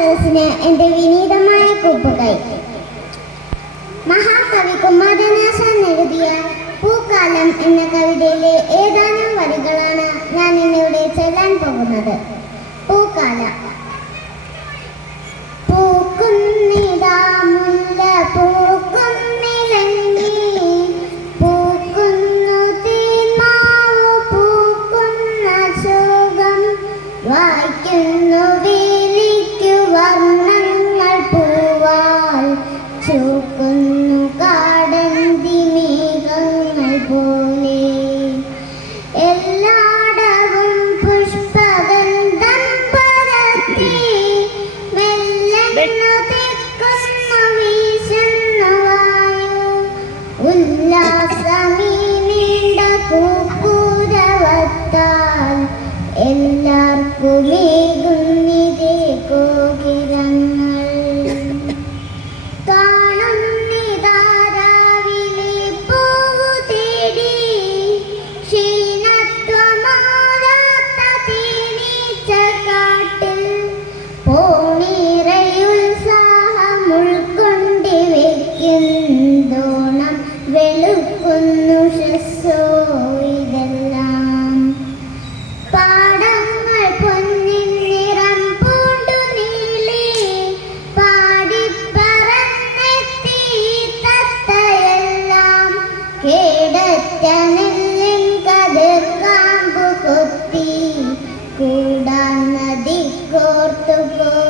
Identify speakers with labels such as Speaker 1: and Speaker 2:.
Speaker 1: സദസ്സിന് എന്റെ വിനീതമായ കൂപ്പുകൈ മഹാകവി കുമാരനാശാൻ എഴുതിയ പൂക്കാലം എന്ന കവിതയിലെ ഏതാനും വരികളാണ് ഞാൻ ഇന്നിവിടെ ചെല്ലാൻ പോകുന്നത്. പൂക്കാല. ഉല്ലാസമീ നീണ്ട കൂക്കുരവത്താൽ എല്ലാവർക്കുമേകുന്നിതേ കോകിരങ്ങൾ കാണുന്നിതാരാവിലെ പൂവു തേടി ക്ഷീണത്വമാറാത്ത തേനീച്ച കാട്ടിൽ പോണീറയുത്സാഹം കൂടാൻ നദി കോർത്തു പോകുന്നു